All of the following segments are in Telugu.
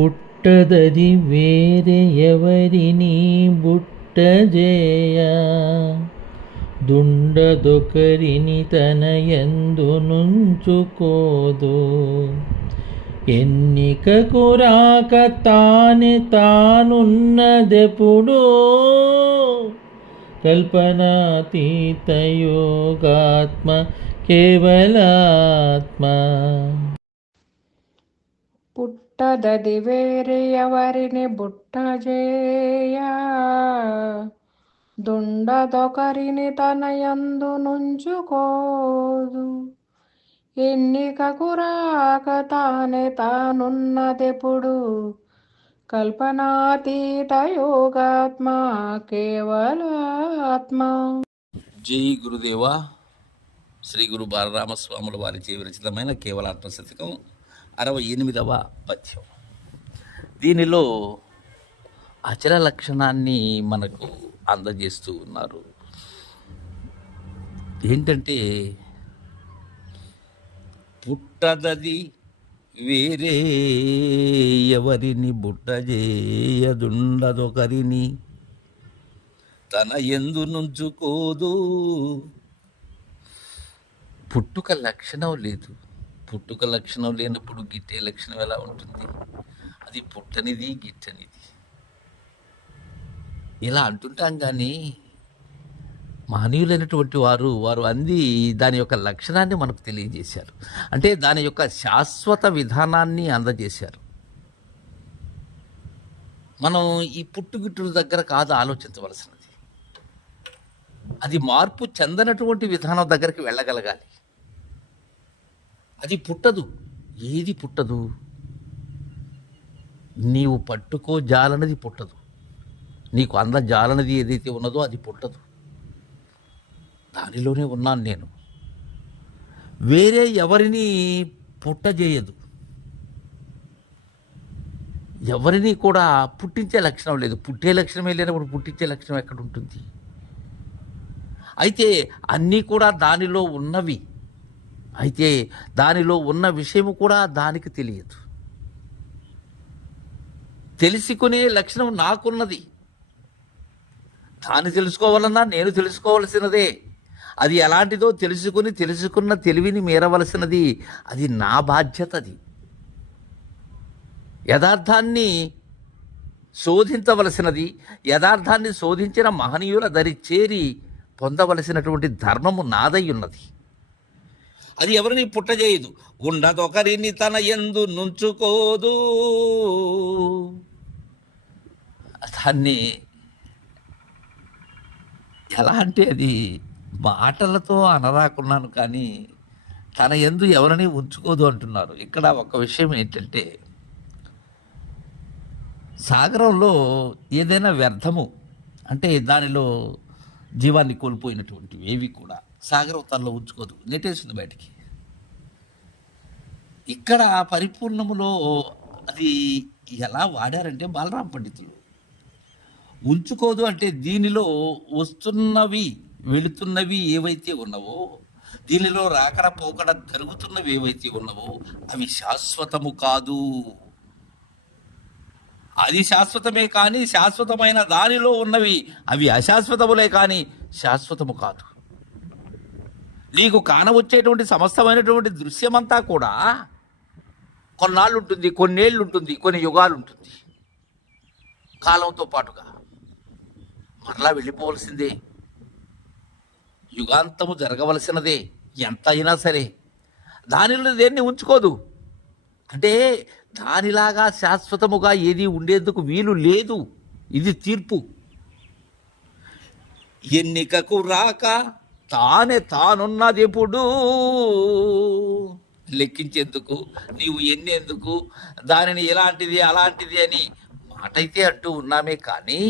పుట్టదది వేరే ఎవరిని బుట్టజేయ దుండదొకరిని తన యందు నుంచుకోదు ఎన్నికకు రాక తానే తానున్నదెప్పుడో కల్పనాతీత యోగాత్మ కేవలాత్మ పుట్టదది వేరే ఎవరిని బుట్టజేయ దుండదొకరిని తన యందు నుంచుకోదు ఎన్నికకు రాక తానే తానున్నదెప్పుడు కల్పనాతీత యోగాత్మ కేవలాత్మ. జై గురుదేవా. శ్రీ గురు బాలరామస్వాముల వారి విరచితమైన కేవలాత్మ శతకం 68వ పద్యం. దీనిలో అచల లక్షణాన్ని మనకు అందజేస్తూ ఉన్నారు. ఏంటంటే పుట్టదది వేరే ఎవరిని బుట్టజేయదుండదొకరిని తన యందు నుంచుకోదు. పుట్టుక లక్షణం లేదు. పుట్టుక లక్షణం లేనప్పుడు గిట్టే లక్షణం ఎలా ఉంటుంది? అది పుట్టనిది గిట్టనిది ఇలా అంటుంటాం. కానీ మహనీయులైనటువంటి వారు అంది దాని యొక్క లక్షణాన్ని మనకు తెలియజేశారు. అంటే దాని యొక్క శాశ్వత విధానాన్ని అందజేశారు. మనం ఈ పుట్టుగిట్టుల దగ్గర కాదు ఆలోచించవలసినది. అది మార్పు చెందనటువంటి విధానం దగ్గరికి వెళ్ళగలగాలి. అది పుట్టదు. ఏది పుట్టదు? నీవు పట్టుకో జాలనది పుట్టదు. నీకు అందజాలనది ఏదైతే ఉన్నదో అది పుట్టదు. దానిలోనే ఉన్నాను నేను. వేరే ఎవరిని పుట్టజేయదు. ఎవరిని కూడా పుట్టించే లక్షణం లేదు. పుట్టే లక్షణమే లేనప్పుడు పుట్టించే లక్షణం ఎక్కడ ఉంటుంది? అయితే అన్నీ కూడా దానిలో ఉన్నవి. అయితే దానిలో ఉన్న విషయము కూడా దానికి తెలియదు. తెలుసుకునే లక్షణం నాకున్నది. దాన్ని తెలుసుకోవాలన్నా నేను తెలుసుకోవలసినదే. అది ఎలాంటిదో తెలుసుకున్న తెలివిని మీరవలసినది. అది నా బాధ్యత. అది యథార్థాన్ని శోధించవలసినది. యథార్థాన్ని శోధించిన మహనీయుల దరి చేరి పొందవలసినటువంటి ధర్మము నాదై ఉన్నది. అది ఎవరిని పుట్టజేయదు. ఉండదొకరిని తన యందు నుంచుకోదు. దాన్ని ఎలా అంటే అది మాటలతో అనరాకున్నాను, కానీ తన యందు ఎవరిని ఉంచుకోదు అంటున్నారు. ఇక్కడ ఒక విషయం ఏంటంటే, సాగరంలో ఏదైనా వ్యర్థము అంటే దానిలో జీవాన్ని కోల్పోయినటువంటివి ఏవి కూడా సాగరం తనలో ఉంచుకోదు, నెట్టేస్తుంది బయటికి. ఇక్కడ పరిపూర్ణములో అది ఎలా వాడారంటే బాలరామ పండితులు ఉంచుకోదు అంటే దీనిలో వస్తున్నవి వెళుతున్నవి ఏవైతే ఉన్నావో, దీనిలో రాకడ పోకడ జరుగుతున్నవి ఏవైతే ఉన్నావో అవి శాశ్వతము కాదు. అది శాశ్వతమే కానీ శాశ్వతమైన దానిలో ఉన్నవి అవి అశాశ్వతములే కానీ శాశ్వతము కాదు. నీకు కానవచ్చేటువంటి సమస్తమైనటువంటి దృశ్యమంతా కూడా కొన్నాళ్ళు ఉంటుంది, కొన్నేళ్ళు ఉంటుంది, కొన్ని యుగాలు ఉంటుంది. కాలంతో పాటుగా మరలా వెళ్ళిపోవలసిందే. యుగాంతము జరగవలసినదే. ఎంత అయినా సరే దానిలో దేన్ని ఉంచుకోదు. అంటే దానిలాగా శాశ్వతముగా ఏది ఉండేందుకు వీలు లేదు. ఇది తీర్పు. ఎన్నికకు రాక తానే తానున్నది ఎప్పుడు లెక్కించేందుకు, నీవు ఎన్నేందుకు, దానిని ఎలాంటిది అలాంటిది అని మాట అయితే అంటూ ఉన్నామే కానీ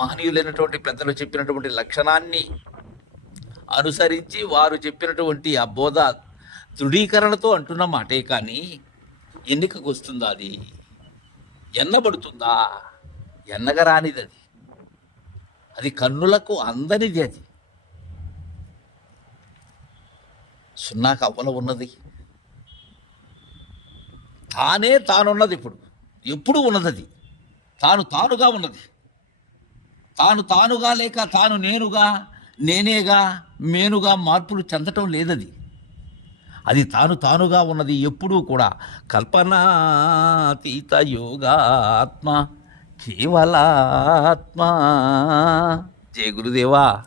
మహనీయులైనటువంటి పెద్దలు చెప్పినటువంటి లక్షణాన్ని అనుసరించి వారు చెప్పినటువంటి ఆ బోధ దృఢీకరణతో అంటున్న మాటే కానీ ఎన్నికకు వస్తుందా? అది ఎన్నబడుతుందా? ఎన్నగరానిది. అది కన్నులకు అందనిది. అది సున్నా కవ్వల ఉన్నది. తానే తానున్నది. ఇప్పుడు ఎప్పుడూ ఉన్నది అది. తానుగా ఉన్నది. తానుగా లేక తాను నేనుగా, నేనేగా, మేనుగా మార్పులు చెందటం లేదది. అది తానుగా ఉన్నది ఎప్పుడూ కూడా. కల్పనాతీత యోగాత్మ కేవలాత్మ. జయ గురుదేవా.